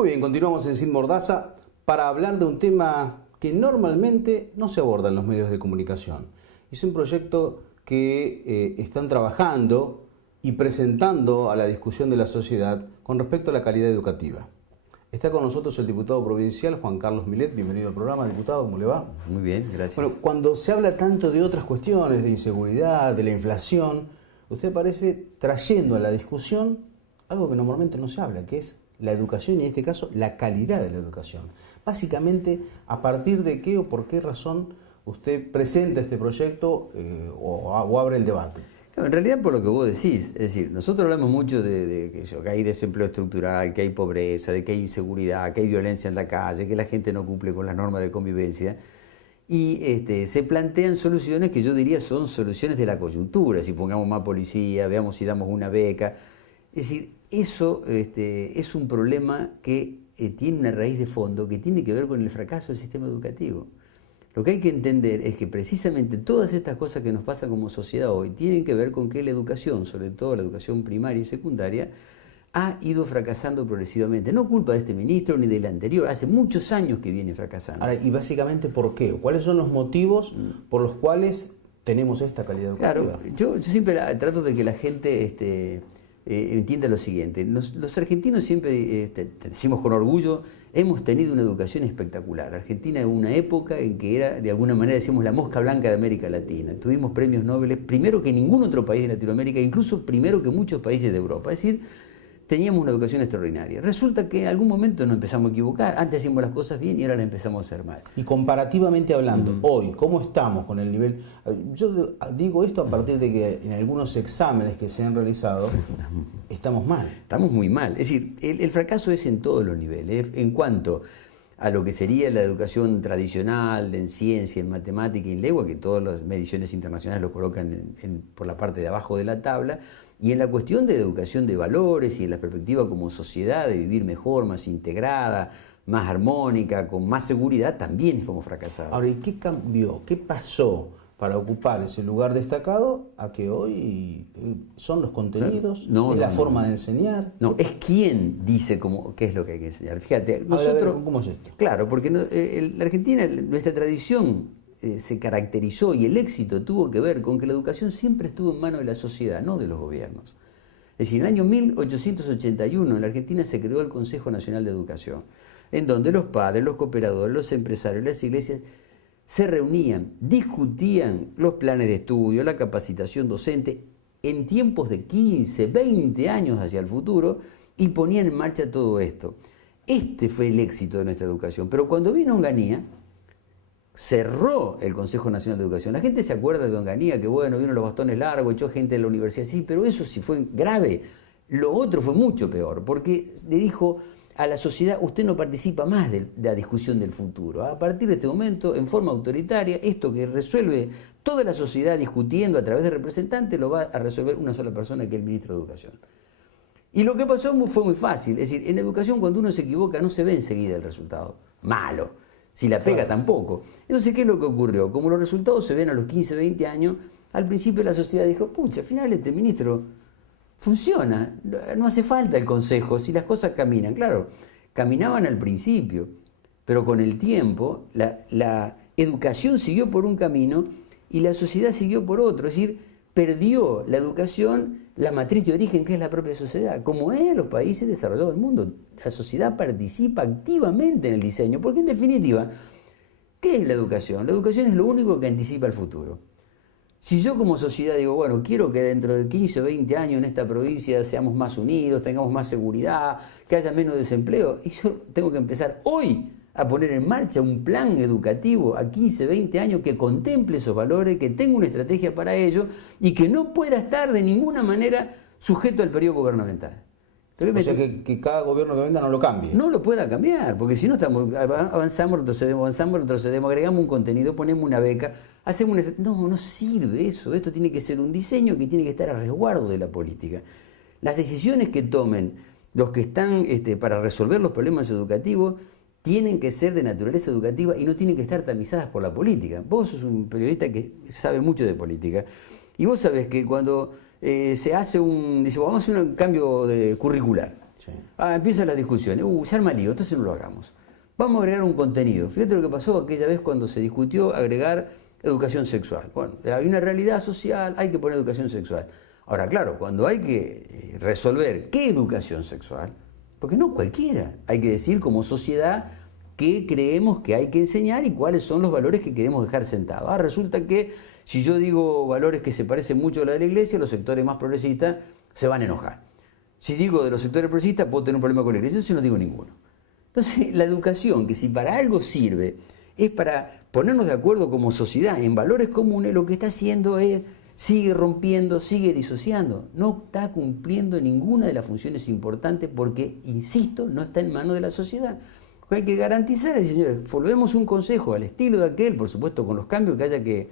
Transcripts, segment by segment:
Muy bien, continuamos en Sin Mordaza para hablar de un tema que normalmente no se aborda en los medios de comunicación. Es un proyecto que están trabajando y presentando a la discusión de la sociedad con respecto a la calidad educativa. Está con nosotros el diputado provincial Juan Carlos Milet. Bienvenido al programa, diputado, ¿cómo le va? Muy bien, gracias. Bueno, cuando se habla tanto de otras cuestiones, de inseguridad, de la inflación, usted aparece trayendo a la discusión algo que normalmente no se habla, que es la educación y en este caso la calidad de la educación. Básicamente, ¿a partir de qué o por qué razón usted presenta este proyecto o abre el debate? En realidad por lo que vos decís, es decir, nosotros hablamos mucho de que hay desempleo estructural, que hay pobreza, de que hay inseguridad, que hay violencia en la calle, que la gente no cumple con las normas de convivencia y se plantean soluciones que yo diría son soluciones de la coyuntura, si pongamos más policía, veamos si damos una beca. Es decir, eso es un problema que tiene una raíz de fondo que tiene que ver con el fracaso del sistema educativo. Lo que hay que entender es que precisamente todas estas cosas que nos pasan como sociedad hoy tienen que ver con que la educación, sobre todo la educación primaria y secundaria, ha ido fracasando progresivamente. No culpa de este ministro ni del anterior, hace muchos años que viene fracasando. Ahora, ¿y básicamente por qué? ¿Cuáles son los motivos por los cuales tenemos esta calidad educativa? Claro, yo siempre trato de que la gente entienda lo siguiente. Los argentinos siempre, decimos con orgullo, hemos tenido una educación espectacular. Argentina en una época en que era, de alguna manera, decíamos, la mosca blanca de América Latina. Tuvimos premios Nobel primero que ningún otro país de Latinoamérica, incluso primero que muchos países de Europa. Es decir, teníamos una educación extraordinaria. Resulta que en algún momento nos empezamos a equivocar. Antes hacíamos las cosas bien y ahora las empezamos a hacer mal. Y comparativamente hablando, hoy, ¿cómo estamos con el nivel? Yo digo esto a partir de que en algunos exámenes que se han realizado, estamos mal. Estamos muy mal. Es decir, el fracaso es en todos los niveles. En cuanto a lo que sería la educación tradicional, en ciencia, en matemática y en lengua, que todas las mediciones internacionales lo colocan por la parte de abajo de la tabla, y en la cuestión de educación de valores y en la perspectiva como sociedad de vivir mejor, más integrada, más armónica, con más seguridad, también fuimos fracasados. Ahora, ¿y qué cambió? ¿Qué pasó para ocupar ese lugar destacado a que hoy son los contenidos, la forma de enseñar? No, es quién dice qué es lo que hay que enseñar. Fíjate, nosotros... ¿Cómo es esto? Claro, porque la Argentina, nuestra tradición se caracterizó y el éxito tuvo que ver con que la educación siempre estuvo en manos de la sociedad, no de los gobiernos. Es decir, en el año 1881 en la Argentina se creó el Consejo Nacional de Educación, en donde los padres, los cooperadores, los empresarios, las iglesias se reunían, discutían los planes de estudio, la capacitación docente en tiempos de 15, 20 años hacia el futuro y ponían en marcha todo esto. Este fue el éxito de nuestra educación. Pero cuando vino Onganía, cerró el Consejo Nacional de Educación. La gente se acuerda de Onganía, que bueno, vino los bastones largos, echó gente de la universidad, sí, pero eso sí fue grave. Lo otro fue mucho peor, porque le dijo a la sociedad, usted no participa más de la discusión del futuro. A partir de este momento, en forma autoritaria, esto que resuelve toda la sociedad discutiendo a través de representantes, lo va a resolver una sola persona, que es el ministro de Educación. Y lo que pasó fue muy fácil. Es decir, en educación cuando uno se equivoca no se ve enseguida el resultado malo. Si la pega tampoco. Entonces, ¿qué es lo que ocurrió? Como los resultados se ven a los 15, 20 años, al principio la sociedad dijo, pucha, al final este ministro funciona, no hace falta el consejo, si las cosas caminan. Claro, caminaban al principio, pero con el tiempo la educación siguió por un camino y la sociedad siguió por otro. Es decir, perdió la educación la matriz de origen, que es la propia sociedad. Como es en los países desarrollados del mundo, la sociedad participa activamente en el diseño, porque en definitiva, ¿qué es la educación? La educación es lo único que anticipa el futuro. Si yo como sociedad digo, bueno, quiero que dentro de 15 o 20 años en esta provincia seamos más unidos, tengamos más seguridad, que haya menos desempleo, y yo tengo que empezar hoy a poner en marcha un plan educativo a 15, 20 años que contemple esos valores, que tenga una estrategia para ello y que no pueda estar de ninguna manera sujeto al periodo gubernamental. O sea, que cada gobierno que venga no lo cambie. No lo pueda cambiar, porque si no avanzamos, retrocedemos, agregamos un contenido, ponemos una beca, hacemos una... No sirve eso. Esto tiene que ser un diseño que tiene que estar a resguardo de la política. Las decisiones que tomen los que están para resolver los problemas educativos tienen que ser de naturaleza educativa y no tienen que estar tamizadas por la política. Vos sos un periodista que sabe mucho de política y vos sabés que cuando se hace dice, vamos a hacer un cambio curricular Sí. Empiezan las discusiones, se arma lío, entonces no lo hagamos. Vamos a agregar un contenido. Fíjate lo que pasó aquella vez cuando se discutió agregar educación sexual. Bueno, hay una realidad social, hay que poner educación sexual. Ahora, claro, cuando hay que resolver qué educación sexual, porque no cualquiera, hay que decir como sociedad qué creemos que hay que enseñar y cuáles son los valores que queremos dejar sentados. Resulta que si yo digo valores que se parecen mucho a la de la iglesia, los sectores más progresistas se van a enojar. Si digo de los sectores progresistas, puedo tener un problema con la iglesia, eso no digo ninguno. Entonces, la educación, que si para algo sirve, es para ponernos de acuerdo como sociedad en valores comunes, lo que está haciendo es sigue rompiendo, sigue disociando, no está cumpliendo ninguna de las funciones importantes porque, insisto, no está en manos de la sociedad. Lo que hay que garantizar es, señores, volvemos un consejo al estilo de aquel, por supuesto con los cambios que haya que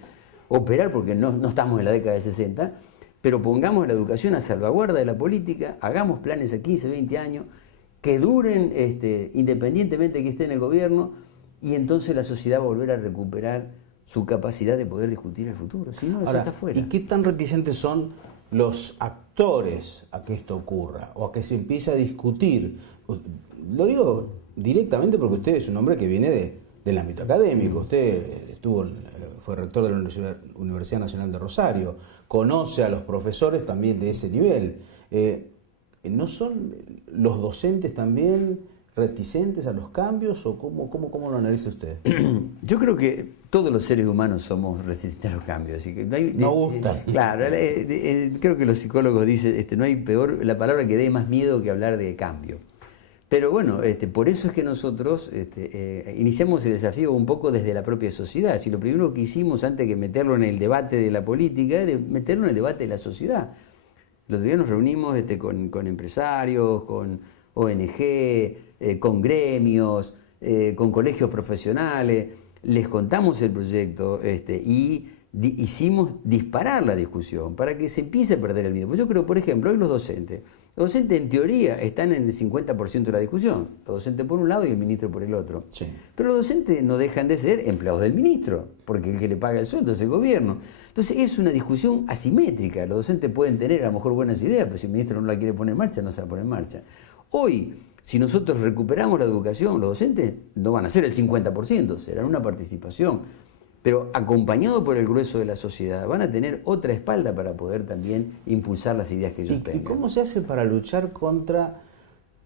operar porque no estamos en la década de 60, pero pongamos la educación a salvaguarda de la política, hagamos planes a 15, 20 años, que duren independientemente de que esté en el gobierno, y entonces la sociedad va a volver a recuperar su capacidad de poder discutir el futuro. Si no, eso Ahora, está fuera. ¿y qué tan reticentes son los actores a que esto ocurra o a que se empiece a discutir? Lo digo directamente porque usted es un hombre que viene del ámbito académico. Usted fue rector de la Universidad Nacional de Rosario, conoce a los profesores también de ese nivel. ¿No son los docentes también reticentes a los cambios o cómo lo analiza usted? Yo creo que todos los seres humanos somos resistentes a los cambios. Así que no gusta. Claro, creo que los psicólogos dicen, no hay peor, la palabra que dé más miedo que hablar de cambio. Pero bueno, por eso es que nosotros iniciamos el desafío un poco desde la propia sociedad. Si lo primero que hicimos antes que meterlo en el debate de la política, es meterlo en el debate de la sociedad. Los días nos reunimos con empresarios, con ONG, con gremios, con colegios profesionales, les contamos el proyecto y hicimos disparar la discusión para que se empiece a perder el miedo. Pues yo creo, por ejemplo, hoy los docentes en teoría están en el 50% de la discusión, los docentes por un lado y el ministro por el otro. Sí. Pero los docentes no dejan de ser empleados del ministro, porque el que le paga el sueldo es el gobierno. Entonces es una discusión asimétrica. Los docentes pueden tener a lo mejor buenas ideas, pero si el ministro no la quiere poner en marcha, no se va a poner en marcha. Hoy, si nosotros recuperamos la educación, los docentes no van a ser el 50%, serán una participación, pero acompañado por el grueso de la sociedad, van a tener otra espalda para poder también impulsar las ideas que ellos tengan. ¿Y cómo se hace para luchar contra,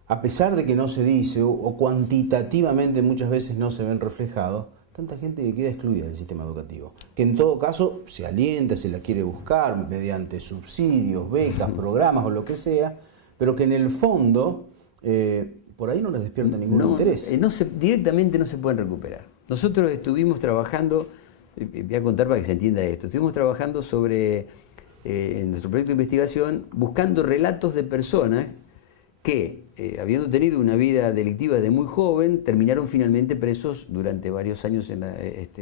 a pesar de que no se dice o cuantitativamente muchas veces no se ven reflejados, tanta gente que queda excluida del sistema educativo? Que en todo caso se alienta, se la quiere buscar mediante subsidios, becas, programas o lo que sea, pero que en el fondo por ahí no les despierta ningún interés. Directamente no se pueden recuperar. Nosotros estuvimos trabajando, voy a contar para que se entienda esto, estuvimos trabajando sobre, en nuestro proyecto de investigación, buscando relatos de personas que, habiendo tenido una vida delictiva de muy joven, terminaron finalmente presos durante varios años en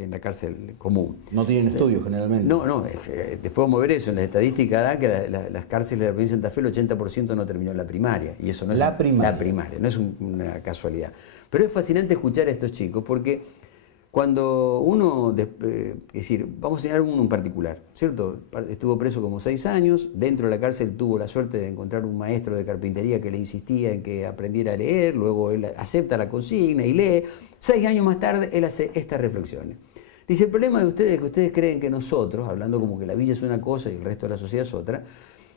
la cárcel común. No tienen estudios generalmente. No, después vamos a ver eso. En las estadísticas da que las cárceles de la provincia de Santa Fe, el 80% no terminó la primaria. Y eso no es la primaria, no es una casualidad. Pero es fascinante escuchar a estos chicos porque cuando uno, es decir, vamos a señalar uno en particular, ¿cierto? Estuvo preso como 6 años, dentro de la cárcel tuvo la suerte de encontrar un maestro de carpintería que le insistía en que aprendiera a leer, luego él acepta la consigna y lee. 6 años más tarde él hace estas reflexiones. Dice, el problema de ustedes es que ustedes creen que nosotros, hablando como que la villa es una cosa y el resto de la sociedad es otra,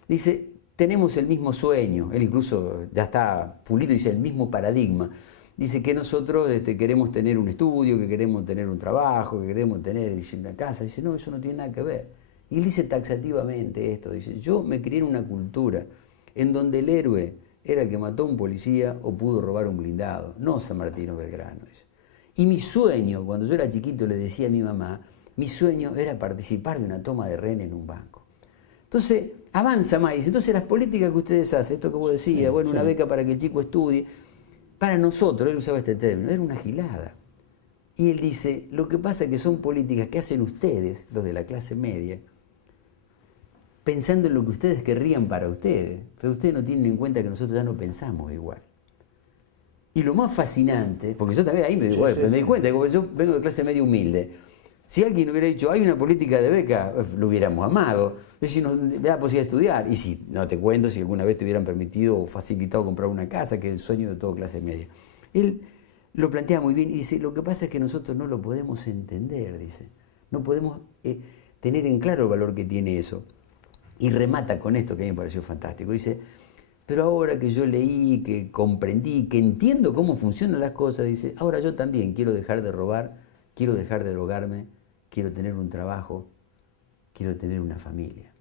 dice, tenemos el mismo sueño, él incluso ya está pulido, dice, el mismo paradigma. Dice que nosotros queremos tener un estudio, que queremos tener un trabajo, que queremos tener una casa. Dice, no, eso no tiene nada que ver. Y él dice taxativamente esto, dice, yo me crié en una cultura en donde el héroe era el que mató a un policía o pudo robar un blindado, no San Martín o Belgrano. Dice. Y mi sueño, cuando yo era chiquito le decía a mi mamá, mi sueño era participar de una toma de rehén en un banco. Entonces, avanza más, dice, entonces las políticas que ustedes hacen, esto que vos decías, bueno, una beca para que el chico estudie, para nosotros, él usaba este término, era una gilada. Y él dice, lo que pasa es que son políticas que hacen ustedes, los de la clase media, pensando en lo que ustedes querrían para ustedes, pero ustedes no tienen en cuenta que nosotros ya no pensamos igual. Y lo más fascinante, porque yo también ahí me di cuenta, que yo vengo de clase media humilde, Si alguien hubiera dicho, hay una política de beca, lo hubiéramos amado. Es decir, nos da la posibilidad de estudiar. Y si, no te cuento, si alguna vez te hubieran permitido o facilitado comprar una casa, que es el sueño de toda clase media. Él lo plantea muy bien y dice, lo que pasa es que nosotros no lo podemos entender, dice. No podemos tener en claro el valor que tiene eso. Y remata con esto que a mí me pareció fantástico. Dice, pero ahora que yo leí, que comprendí, que entiendo cómo funcionan las cosas, dice, ahora yo también quiero dejar de robar, quiero dejar de drogarme, quiero tener un trabajo, quiero tener una familia.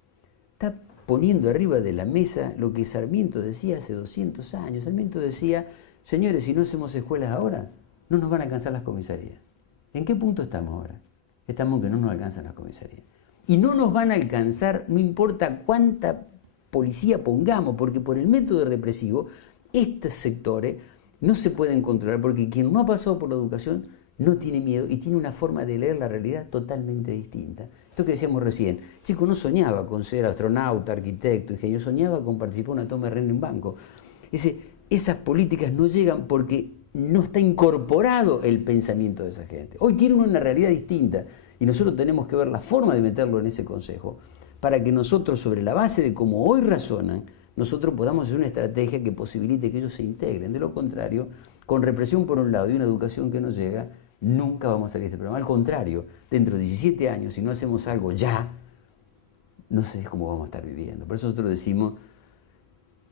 Está poniendo arriba de la mesa lo que Sarmiento decía hace 200 años. Sarmiento decía, señores, si no hacemos escuelas ahora, no nos van a alcanzar las comisarías. ¿En qué punto estamos ahora? Estamos que no nos alcanzan las comisarías. Y no nos van a alcanzar, no importa cuánta policía pongamos, porque por el método represivo, estos sectores no se pueden controlar, porque quien no ha pasado por la educación no tiene miedo y tiene una forma de leer la realidad totalmente distinta. Esto que decíamos recién, chico no soñaba con ser astronauta, arquitecto, ingeniero, soñaba con participar en una toma de rehén en un banco. Esas políticas no llegan porque no está incorporado el pensamiento de esa gente. Hoy tienen una realidad distinta y nosotros tenemos que ver la forma de meterlo en ese consejo para que nosotros, sobre la base de cómo hoy razonan, nosotros podamos hacer una estrategia que posibilite que ellos se integren. De lo contrario, con represión por un lado y una educación que no llega, nunca vamos a salir de este problema. Al contrario, dentro de 17 años, si no hacemos algo ya, no sé cómo vamos a estar viviendo. Por eso nosotros decimos,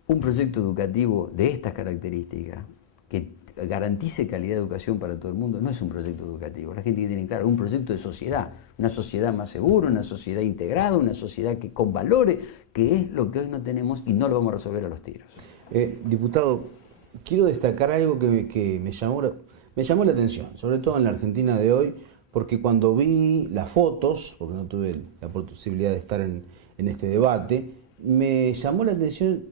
un proyecto educativo de estas características, que garantice calidad de educación para todo el mundo, no es un proyecto educativo. La gente tiene claro, un proyecto de sociedad, una sociedad más segura, una sociedad integrada, una sociedad que con valores, que es lo que hoy no tenemos y no lo vamos a resolver a los tiros. Diputado, quiero destacar algo que me llamó la atención, sobre todo en la Argentina de hoy, porque cuando vi las fotos, porque no tuve la posibilidad de estar en este debate, me llamó la atención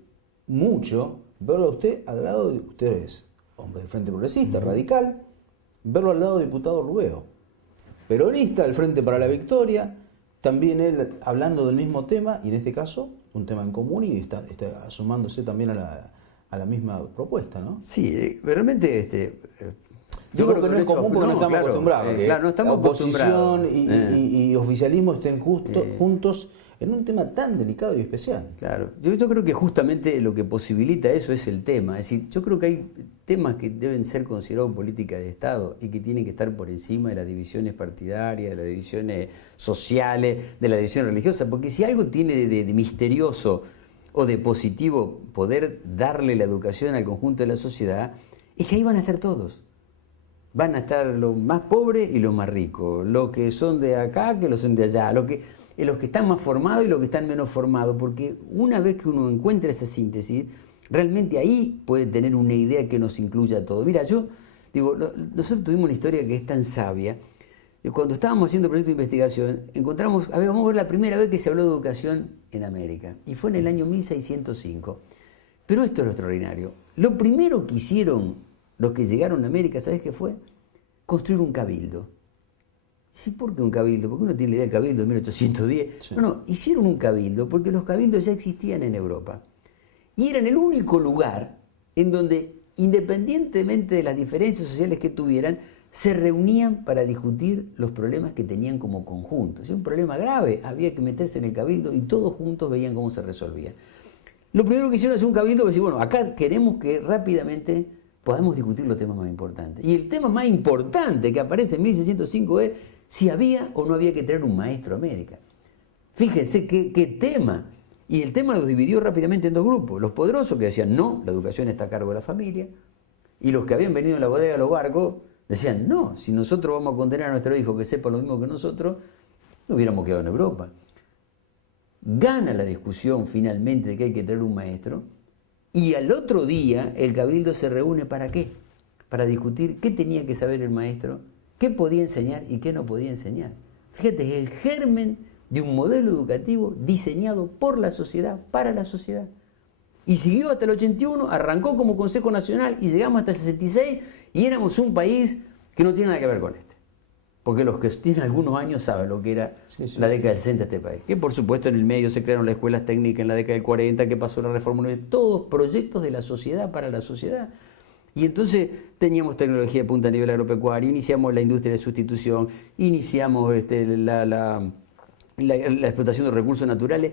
mucho verlo a usted al lado de ustedes. Hombre del Frente Progresista, radical, verlo al lado del diputado Rubeo, peronista del Frente para la Victoria, también él hablando del mismo tema, y en este caso, un tema en común, y está sumándose también a la misma propuesta, ¿no? Sí, realmente... Yo creo que no es común porque no estamos acostumbrados. Claro, no estamos oposición acostumbrados. Y oficialismo estén juntos en un tema tan delicado y especial. Claro, yo creo que justamente lo que posibilita eso es el tema. Es decir, yo creo que hay temas que deben ser considerados política de Estado y que tienen que estar por encima de las divisiones partidarias, de las divisiones sociales, de la división religiosa, porque si algo tiene de misterioso o de positivo poder darle la educación al conjunto de la sociedad, es que ahí van a estar todos. Van a estar los más pobres y los más ricos, los que son de acá que los son de allá, los que están más formados y los que están menos formados, porque una vez que uno encuentra esa síntesis, realmente ahí puede tener una idea que nos incluya a todos. Mira, yo digo, nosotros tuvimos una historia que es tan sabia. Cuando estábamos haciendo el proyecto de investigación, encontramos, vamos a ver la primera vez que se habló de educación en América, y fue en el año 1605. Pero esto es lo extraordinario. Lo primero que hicieron los que llegaron a América, ¿sabes qué fue? Construir un cabildo. ¿Sí? ¿Por qué un cabildo? Porque uno tiene la idea del cabildo de 1810. Sí. No, hicieron un cabildo porque los cabildos ya existían en Europa. Y eran el único lugar en donde, independientemente de las diferencias sociales que tuvieran, se reunían para discutir los problemas que tenían como conjunto. Si un problema grave, había que meterse en el cabildo y todos juntos veían cómo se resolvía. Lo primero que hicieron es un cabildo para decir, bueno, acá queremos que rápidamente podamos discutir los temas más importantes. Y el tema más importante que aparece en 1605 es si había o no había que traer un maestro a América. Fíjense qué tema. Y el tema los dividió rápidamente en dos grupos. Los poderosos que decían, no, la educación está a cargo de la familia. Y los que habían venido en la bodega de los barcos decían, no, si nosotros vamos a condenar a nuestro hijo que sepa lo mismo que nosotros, no hubiéramos quedado en Europa. Gana la discusión finalmente de que hay que traer un maestro. Y al otro día el cabildo se reúne ¿para qué? Para discutir qué tenía que saber el maestro, qué podía enseñar y qué no podía enseñar. Fíjate, es el germen de un modelo educativo diseñado por la sociedad, para la sociedad. Y siguió hasta el 81, arrancó como Consejo Nacional y llegamos hasta el 66 y éramos un país que no tiene nada que ver con este. Porque los que tienen algunos años saben lo que era la década del 60 de este país. Que por supuesto en el medio se crearon las escuelas técnicas en la década del 40, que pasó la reforma, todos proyectos de la sociedad para la sociedad. Y entonces teníamos tecnología de punta a nivel agropecuario, iniciamos la industria de sustitución, iniciamos la explotación de recursos naturales.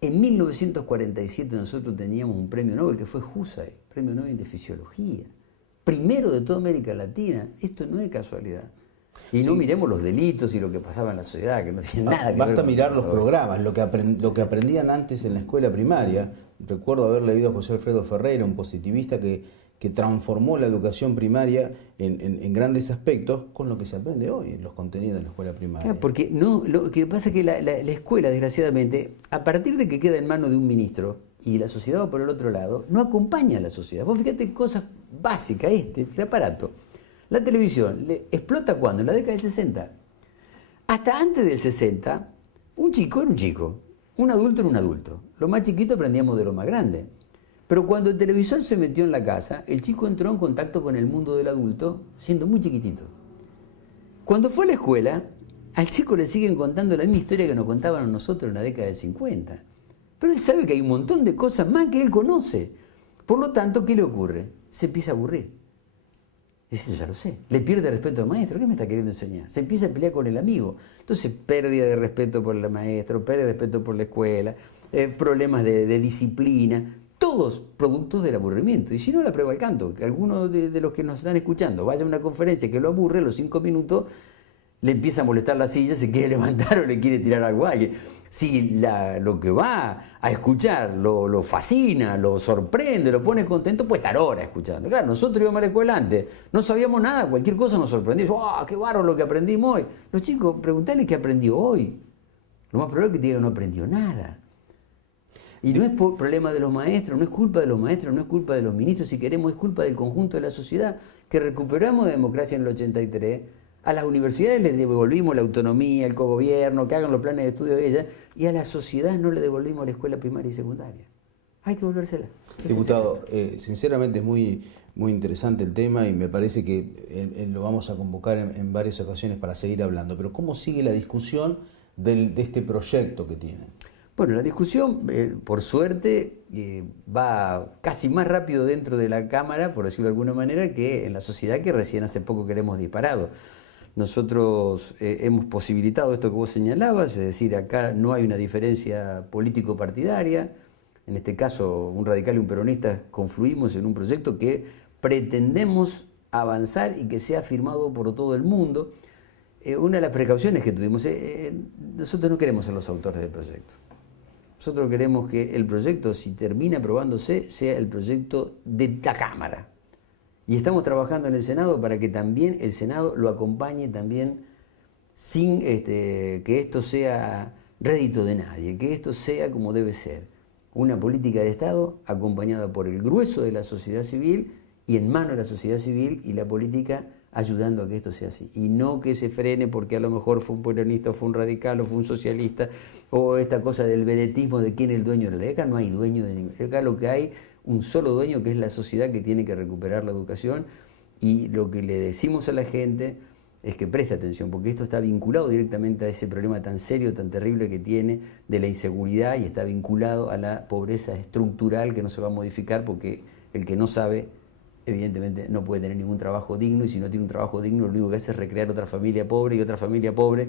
En 1947 nosotros teníamos un premio Nobel que fue Husay, premio Nobel de Fisiología, primero de toda América Latina. Esto no es casualidad. Y no miremos los delitos y lo que pasaba en la sociedad, que no tiene nada que ver. Basta con mirar los eso. programas, lo que aprendían antes en la escuela primaria. Recuerdo haber leído a José Alfredo Ferreira, un positivista que transformó la educación primaria en grandes aspectos con lo que se aprende hoy en los contenidos de la escuela primaria. Claro, porque lo que pasa es que la escuela, desgraciadamente, a partir de que queda en manos de un ministro y la sociedad va por el otro lado, no acompaña a la sociedad. Vos fíjate cosas básicas, el aparato. La televisión explota ¿cuándo? En la década del 60. Hasta antes del 60, un chico era un chico, un adulto era un adulto. Lo más chiquito aprendíamos de lo más grande. Pero cuando el televisor se metió en la casa, el chico entró en contacto con el mundo del adulto siendo muy chiquitito. Cuando fue a la escuela, al chico le siguen contando la misma historia que nos contaban a nosotros en la década del 50. Pero él sabe que hay un montón de cosas más que él conoce. Por lo tanto, ¿qué le ocurre? Se empieza a aburrir. Dice, yo ya lo sé. Le pierde el respeto al maestro. ¿Qué me está queriendo enseñar? Se empieza a pelear con el amigo. Entonces, pérdida de respeto por el maestro, pérdida de respeto por la escuela, problemas de disciplina. Todos productos del aburrimiento. Y si no, la prueba al canto, que alguno de los que nos están escuchando vaya a una conferencia que lo aburre, a los 5 minutos le empieza a molestar la silla, se quiere levantar o le quiere tirar algo a alguien. Si lo que va a escuchar lo fascina, lo sorprende, lo pone contento, puede estar horas escuchando. Claro, nosotros íbamos a la escuela antes, no sabíamos nada, cualquier cosa nos sorprendía. ¡Oh, qué bárbaro lo que aprendimos hoy! Los chicos, preguntale qué aprendió hoy. Lo más probable es que te digan que no aprendió nada. Y no es problema de los maestros, no es culpa de los maestros, no es culpa de los ministros, si queremos, es culpa del conjunto de la sociedad, que recuperamos la democracia en el 83, a las universidades les devolvimos la autonomía, el cogobierno, que hagan los planes de estudio de ellas, y a la sociedad no le devolvimos la escuela primaria y secundaria. Hay que volvérsela. Diputado, sinceramente es muy interesante el tema y me parece que lo vamos a convocar en varias ocasiones para seguir hablando, pero ¿cómo sigue la discusión de este proyecto que tienen? Bueno, la discusión, por suerte, va casi más rápido dentro de la Cámara, por decirlo de alguna manera, que en la sociedad, que recién hace poco que le hemos disparado. Nosotros hemos posibilitado esto que vos señalabas, es decir, acá no hay una diferencia político-partidaria. En este caso, un radical y un peronista confluimos en un proyecto que pretendemos avanzar y que sea firmado por todo el mundo. Una de las precauciones que tuvimos, nosotros no queremos ser los autores del proyecto. Nosotros queremos que el proyecto, si termina aprobándose, sea el proyecto de la Cámara. Y estamos trabajando en el Senado para que también el Senado lo acompañe también sin que esto sea rédito de nadie, que esto sea como debe ser. Una política de Estado acompañada por el grueso de la sociedad civil y en manos de la sociedad civil y la política ayudando a que esto sea así. Y no que se frene porque a lo mejor fue un peronista, o fue un radical, o fue un socialista, o esta cosa del vedetismo de quién es el dueño de la ley. Acá no hay dueño de ninguna. Acá lo que hay, un solo dueño, que es la sociedad, que tiene que recuperar la educación. Y lo que le decimos a la gente es que preste atención, porque esto está vinculado directamente a ese problema tan serio, tan terrible que tiene de la inseguridad, y está vinculado a la pobreza estructural que no se va a modificar, porque el que no sabe, evidentemente no puede tener ningún trabajo digno, y si no tiene un trabajo digno, lo único que hace es recrear otra familia pobre y otra familia pobre,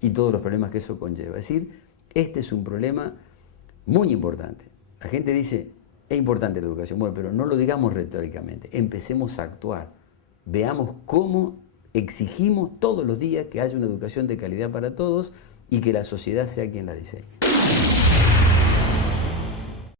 y todos los problemas que eso conlleva. Es decir, este es un problema muy importante. La gente dice, es importante la educación, bueno, pero no lo digamos retóricamente, empecemos a actuar, veamos cómo exigimos todos los días que haya una educación de calidad para todos y que la sociedad sea quien la diseñe.